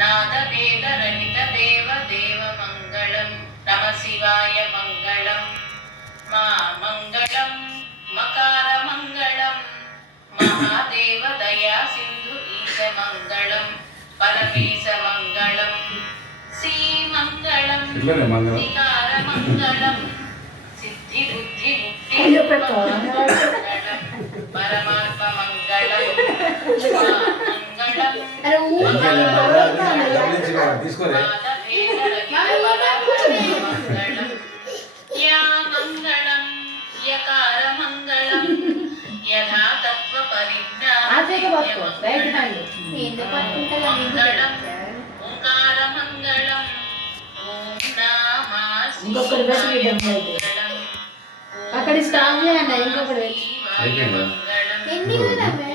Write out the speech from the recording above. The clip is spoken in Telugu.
నాదవేదరహిత దేవ దేవ మంగళం నమ శివాయ మంగళం మా మంగళం మకార మంగళం మహాదేవ దయా సింధు ఈశ మంగళం పరమేశ మంగళం శ్రీ మంగళం వికార మంగళం సిద్ధి బుద్ధి ముక్తి మంగళం పరమాత్మ మంగళం మంగళం యకార మంగళం యథాతత్వ పరిజ్ఞానం ఓంకార మంగళం ఓం అక్కడ స్టాప్ చేయండి ఇంకొకటి మంగళం